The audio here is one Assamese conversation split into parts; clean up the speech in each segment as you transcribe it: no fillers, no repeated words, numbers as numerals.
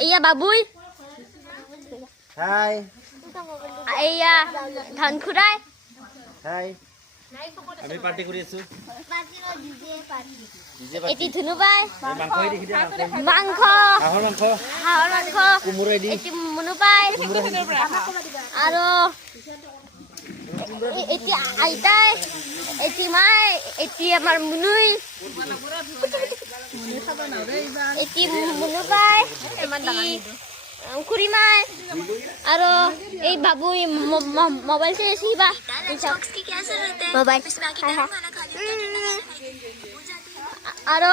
এয়া বাবুই হাই এয়া ধান খুৰাই হাই আমি পাৰ্টি কৰি আছো এটি ধুনুবাই মাংস হাঁহৰ মাংস এটি মুনুবাই আৰু এটি আইতাই এটি মাই এটি আমাৰ মুনুই এটি মুনুবাই খুড়ীমাই আৰু এই বাবুই মোবাইল চাই আছে কিবা মোবাইল আৰু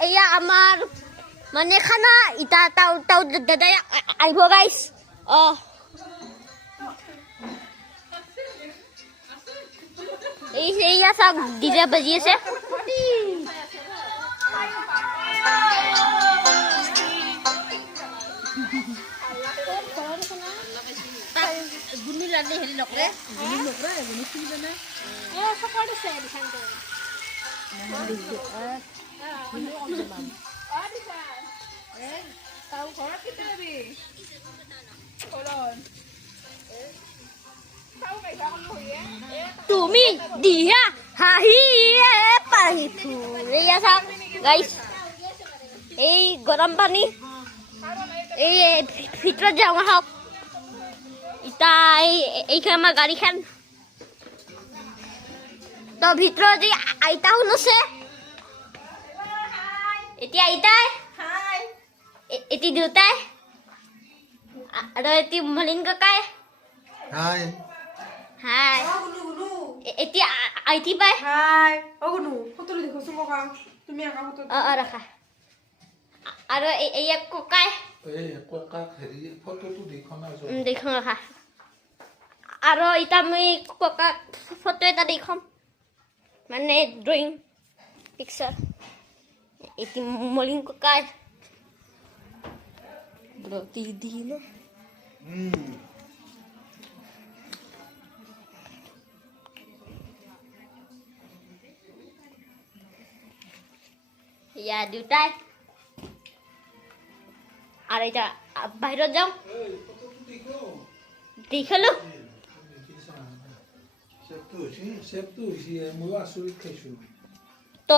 এয়া আমাৰ মানে খানা ইটা তাও দাদাই আহিব গাইছ এইয়া চাওক ডিজে বাজি আছে গুনি লাডে হেৰি নকৰে গুনি চিনে এ সকাল আছে দিখানতে তুমি দিয়া হাঁহি পাহি ফুৰিয়া চাওক গাইছ এই গৰম পানী এই ভিতৰত যাওঁ আহক ইতা এইখান আমাৰ গাড়ীখন তো ভিতৰত যে আইতা শুনছে এতিয়া আইতাই এটি দেউতাই আৰু এটি মলিন কাকাই হাই হাই এতিয়া আইতি পাই হাই অগুনু ফটো দেখছো ককা তুমি একা ফটো ৰাখা আৰু এইয়া ককাই এই ককাক হেৰি ফটোটো দেখোন দেখোন ৰাখা আৰু ইতা মই ককাক ফটো এটা দেখাম মানে ড্ৰয়িং পিকচাৰ এটি মলিন ককাই প্ৰতিদিন ইয়া দেউতাই আৰু এতিয়া বাহিৰত যাওঁ দেখালো চেপটো হৈছে ময়ো আচৰিত খাইছোঁ